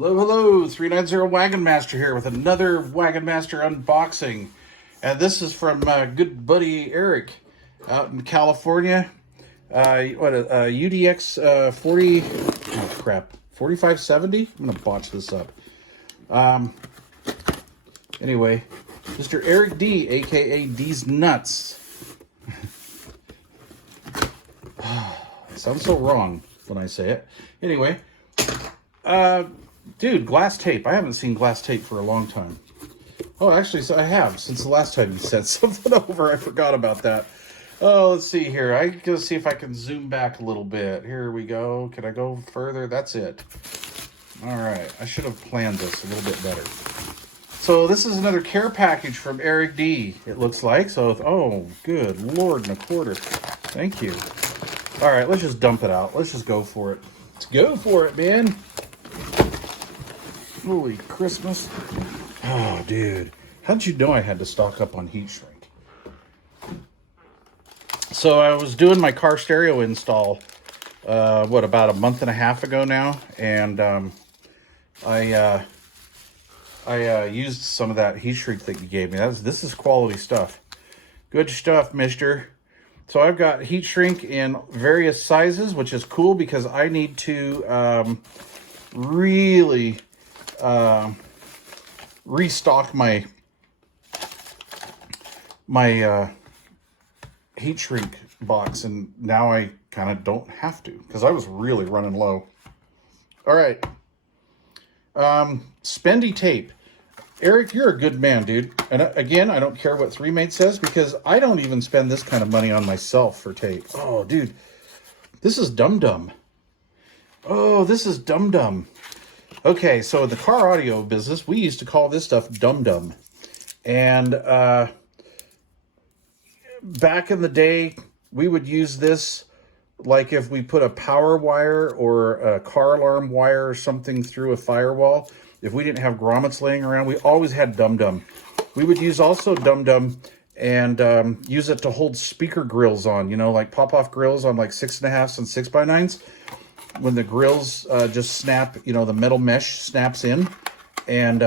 Hello, hello, 390 Wagon Master here with another Wagon Master unboxing. And this is from good buddy Eric out in California. UDX 40, oh crap, 4570? I'm going to botch this up. Anyway, Mr. Eric D, aka D's Nuts. It sounds so wrong when I say it. Anyway, dude, glass tape. I haven't seen glass tape for a long time. Oh, actually, so I have. Since the last time you sent something over, I forgot about that. Oh, let's see here. I gotta see if I can zoom back a little bit. Here we go. Can I go further? That's it. All right. I should have planned this a little bit better. So this is another care package from Eric D, it looks like. So, oh, good Lord and a quarter. Thank you. All right, let's just dump it out. Let's just go for it. Let's go for it, man. Holy Christmas. Oh, dude. How'd you know I had to stock up on heat shrink? So I was doing my car stereo install, about a month and a half ago now. And I used some of that heat shrink that you gave me. This is quality stuff. Good stuff, mister. So I've got heat shrink in various sizes, which is cool because I need to really restock my heat shrink box, and now I kind of don't have to because I was really running low. All right, spendy tape. Eric, you're a good man, dude. And again, I don't care what 3Mate says because I don't even spend this kind of money on myself for tape. Oh, dude, this is dum-dum. Oh, this is dum-dum. Okay, so in the car audio business, we used to call this stuff dum-dum. And back in the day, we would use this like if we put a power wire or a car alarm wire or something through a firewall. If we didn't have grommets laying around, we always had dum-dum. We would use also dum-dum and use it to hold speaker grills on, like pop-off grills on like 6.5s and 6x9s. When the grills just snap, the metal mesh snaps in, and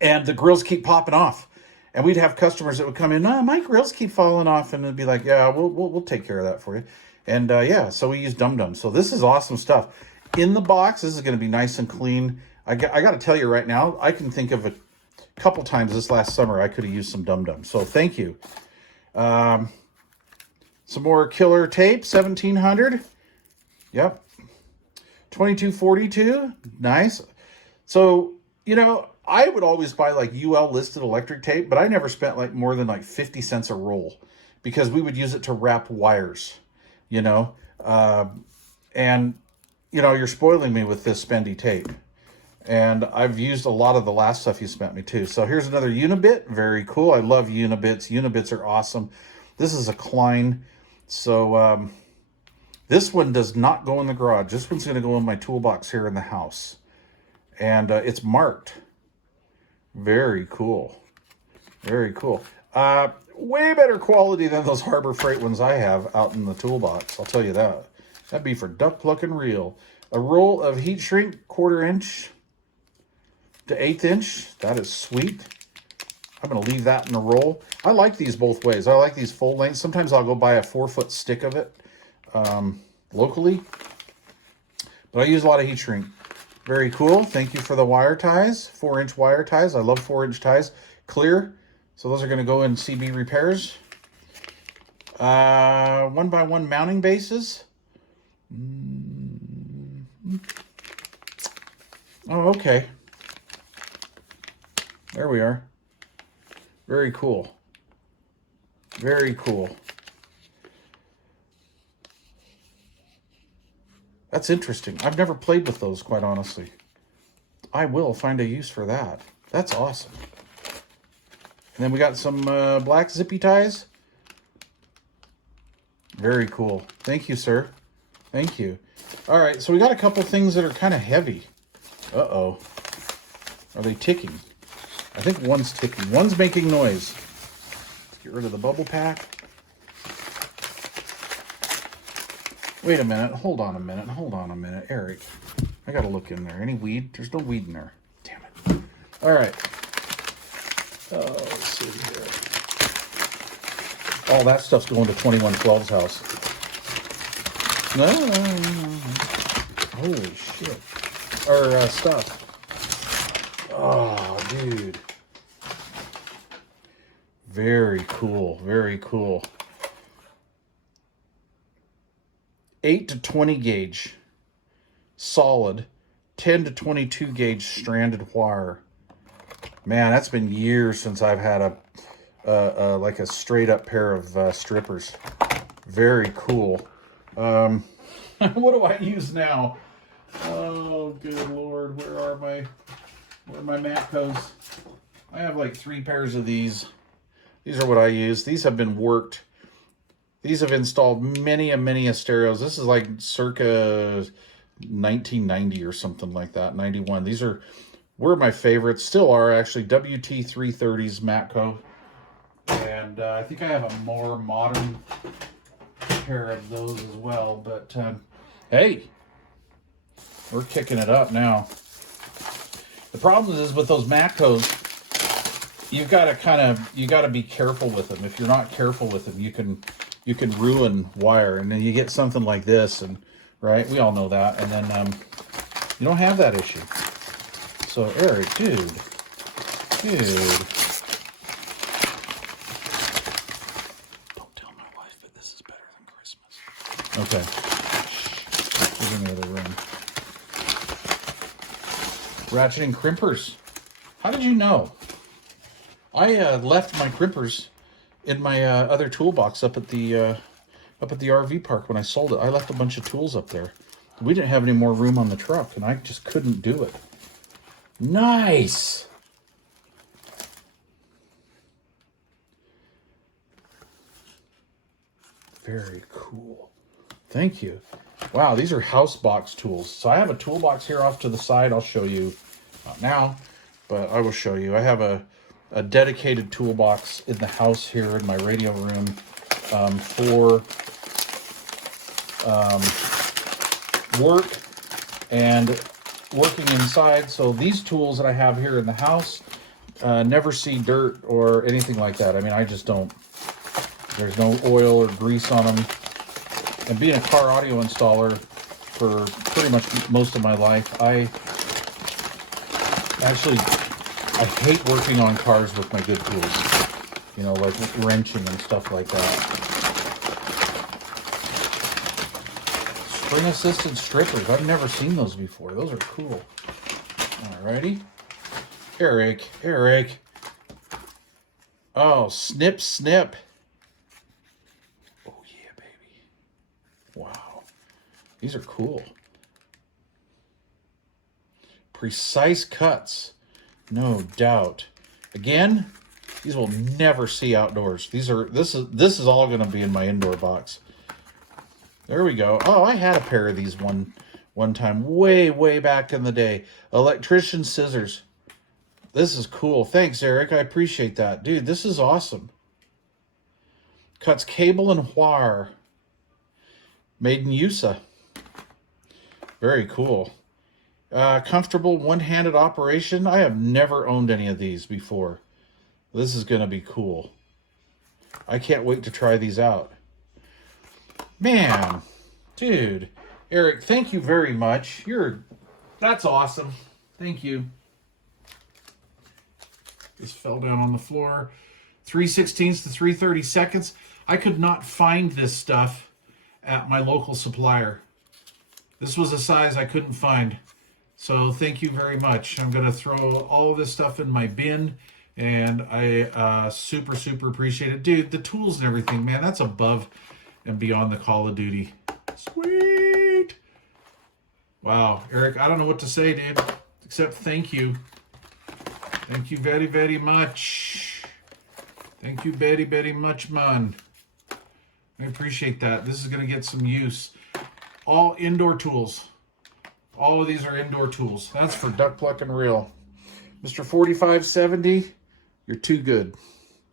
the grills keep popping off. And we'd have customers that would come in, my grills keep falling off, and it'd be like, yeah, we'll take care of that for you. And yeah, so we use dum-dum. So this is awesome stuff. In the box, this is going to be nice and clean. I got to tell you right now, I can think of a couple times this last summer I could have used some dum-dum. So thank you. Some more killer tape, 1700. Yep. 2242. Nice. So, I would always buy like UL listed electric tape, but I never spent like more than like 50 cents a roll because we would use it to wrap wires, and you're spoiling me with this spendy tape. And I've used a lot of the last stuff you spent me too. So here's another Unibit. Very cool. I love Unibits. Unibits are awesome. This is a Klein. So this one does not go in the garage. This one's going to go in my toolbox here in the house. And it's marked. Very cool. Very cool. Way better quality than those Harbor Freight ones I have out in the toolbox. I'll tell you that. That'd be for duck plucking real. A roll of heat shrink, 1/4 inch to 1/8 inch. That is sweet. I'm going to leave that in a roll. I like these both ways. I like these full length. Sometimes I'll go buy a 4-foot stick of it locally. But I use a lot of heat shrink. Very cool. Thank you for the wire ties. 4-inch wire ties. I love 4-inch ties. Clear. So those are going to go in CB repairs. 1x1 mounting bases. Oh, okay. There we are. Very cool. Very cool. That's interesting. I've never played with those, quite honestly. I will find a use for that. That's awesome. And then we got some black zippy ties. Very cool. Thank you, sir. Thank you. All right, so we got a couple things that are kind of heavy. Uh-oh. Are they ticking? I think one's ticking. One's making noise. Let's get rid of the bubble pack. Wait a minute. Hold on a minute. Hold on a minute. Eric, I gotta look in there. Any weed? There's no weed in there. Damn it. All right. Oh, let's see here. All that stuff's going to 2112's house. No. Holy shit. Or stuff. Oh, dude. Very cool. Very cool. 8 to 20 gauge. Solid. 10 to 22 gauge stranded wire. Man, that's been years since I've had like a straight up pair of strippers. Very cool. What do I use now? Oh, good Lord. Where are my Matcos? I have like 3 pairs of these. These are what I use. These have been worked. These have installed many a stereos. This is like circa 1990 or something like that, 91. These were my favorites, still are actually, WT330s Matco. And I think I have a more modern pair of those as well. But hey, we're kicking it up now. The problem is with those Matcos, you've got to be careful with them. If you're not careful with them, you can ruin wire, and then you get something like this, and right, we all know that, and then you don't have that issue. So Eric, dude, don't tell my wife, but this is better than Christmas. Okay, shh. We're in the other room. Ratcheting crimpers. How did you know? I left my crimpers in my other toolbox up at the RV park when I sold it. I left a bunch of tools up there. We didn't have any more room on the truck, and I just couldn't do it. Nice. Very cool. Thank you. Wow, these are house box tools. So I have a toolbox here off to the side. I'll show you, not now, but I will show you. I have a dedicated toolbox in the house here in my radio room for work and working inside. So these tools that I have here in the house never see dirt or anything like that. I mean, I just don't. There's no oil or grease on them. And being a car audio installer for pretty much most of my life, I hate working on cars with my good tools. You know, like wrenching and stuff like that. Spring assisted strippers. I've never seen those before. Those are cool. Alrighty. Eric. Oh, snip. Oh yeah, baby. Wow. These are cool. Precise cuts. No doubt. Again, these will never see outdoors. This is all going to be in my indoor box. There we go. Oh, I had a pair of these one time way back in the day. Electrician scissors. This is cool. Thanks, Eric. I appreciate that. Dude, this is awesome. Cuts cable and wire. Made in USA. Very cool. Comfortable one-handed operation. I have never owned any of these before. This is going to be cool. I can't wait to try these out. Man, dude. Eric, thank you very much. That's awesome. Thank you. This fell down on the floor. 3/16 to 3/32. I could not find this stuff at my local supplier. This was a size I couldn't find. So thank you very much. I'm going to throw all of this stuff in my bin, and I super appreciate it. Dude, the tools and everything, man, that's above and beyond the Call of Duty. Sweet. Wow, Eric, I don't know what to say, dude, except thank you. Thank you very much. Thank you very much, man. I appreciate that. This is going to get some use. All indoor tools. All of these are indoor tools. That's for duck pluck and reel. Mr. 4570, you're too good.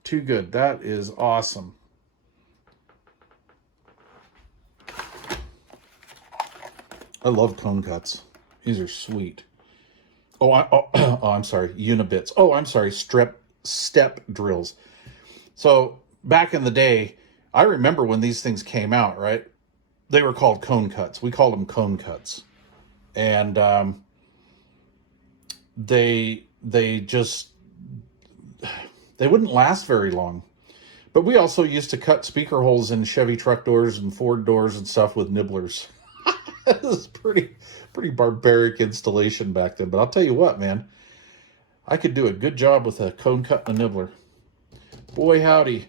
Too good. That is awesome. I love cone cuts. These are sweet. Oh, I'm sorry, Unibits. Oh, I'm sorry, step drills. So back in the day, I remember when these things came out, right? They were called cone cuts. We called them cone cuts. And they just, they wouldn't last very long. But we also used to cut speaker holes in Chevy truck doors and Ford doors and stuff with nibblers. It was pretty barbaric installation back then. But I'll tell you what, man, I could do a good job with a cone cut and a nibbler. Boy, howdy.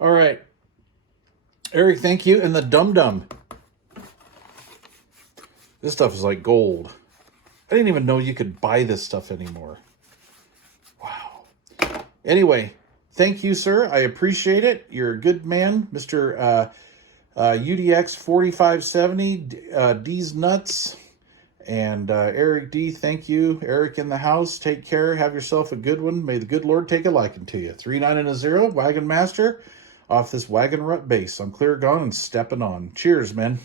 All right. Eric, thank you. And the Dum Dum. This stuff is like gold. I didn't even know you could buy this stuff anymore. Wow. Anyway, thank you, sir. I appreciate it. You're a good man, Mr. UDX 4570, D's Nuts. And Eric D, thank you. Eric in the house, take care. Have yourself a good one. May the good Lord take a liking to you. 3-9 and a 0, Wagon Master, off this Wagon Rut base. I'm clear gone and stepping on. Cheers, man.